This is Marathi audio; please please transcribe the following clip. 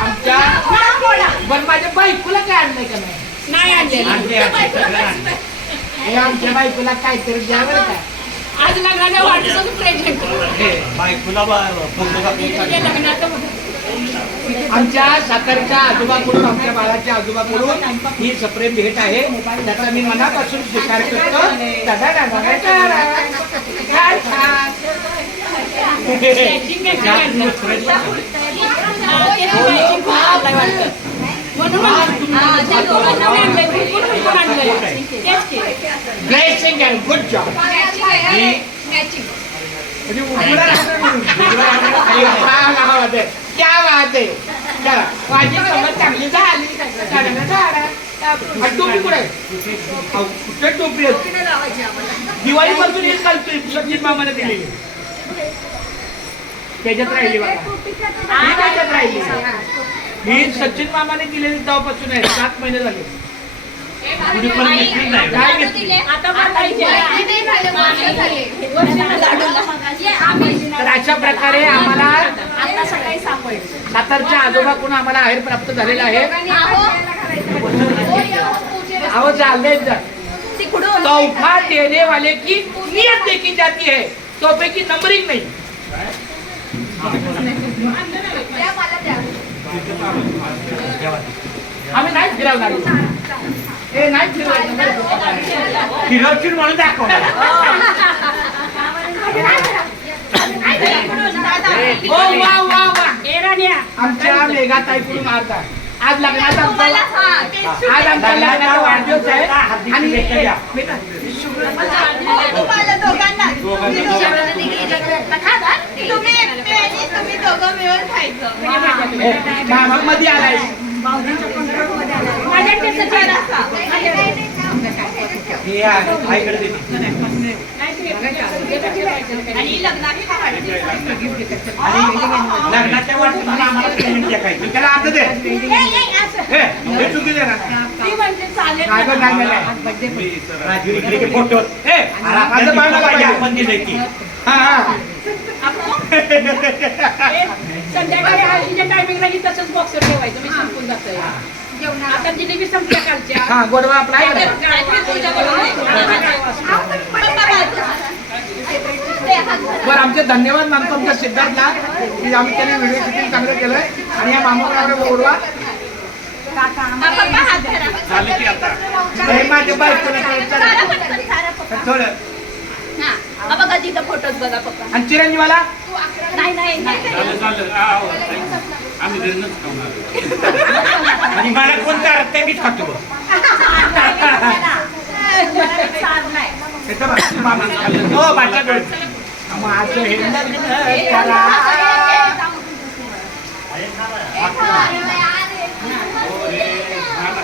आमच्या पण माझ्या बायकोला काय आणलंय का नाही हे आमच्या बायकोला काहीतरी द्या बरं का आज लग्नाच्या वाढदिवसाचं प्रेझेंट बायकोला आमच्या सातारच्या आजोबाकडून आमच्या बाळाच्या आजोबाकडून ही सप्रेम भेट आहे त्याचा मी मनापासून स्वीकार करतो दादा काय छान ब्लेसिंग अँड गुड जॉब क्या बात आहे माझी समज चांगली झाली टोपी कुठे कुठे टोपी दिवाळी पासून हेच घालतोय सचिन मामाने दिलेली त्याच्यात राहिली बघा ही त्याच्यात राहिली ही सचिन मामाने दिलेली तेव्हापासून आहे 7 महिने झाले काय घेतली तर अशा प्रकारे आम्हाला आता सकाळी सापडलं सातारच्या आजोबाकडून आम्हाला आहेर प्राप्त झालेला आहे अहो चालले तोहफा देने वाले की नियत देखी जाती है तोहफे की नंबरिंग नहीं आम्ही नाही फिरवणार हे नाही फिरवशील म्हणून दाखव आमच्या मेघाताईकडून अर्धा आज लग्नाचा आज आमच्या लग्नाचा वाढदिवस आहे आणि मध्ये आलाय लग्नाच्या वाढदिवसाला आम्हाला पेमेंट टाकायचं त्याला अर्ध दे हे चुकी दे ना राजू इकडे के फोटो माझं पाहिजे आपण दिलंय की संध्याकाळी हळदीच्या टायमिंगला तसंच बॉक्स ठेवायचं मी संपून जातोय आता जिलेबी संपल्या कालच्या हा गोडवा आपला बरं आमचे धन्यवाद मानतो आमच्या सिद्धार्थला की आम्ही त्याने व्हिडिओ शूटिंग चांगलं केलंय आणि या मामाला गोडवा माझ्या थोडं बघा तिथं फोटोज बघा पप्पा आणि चिरंजीवाला नाही आणि मला कोण चालत ते मीच खातो माझं हे करा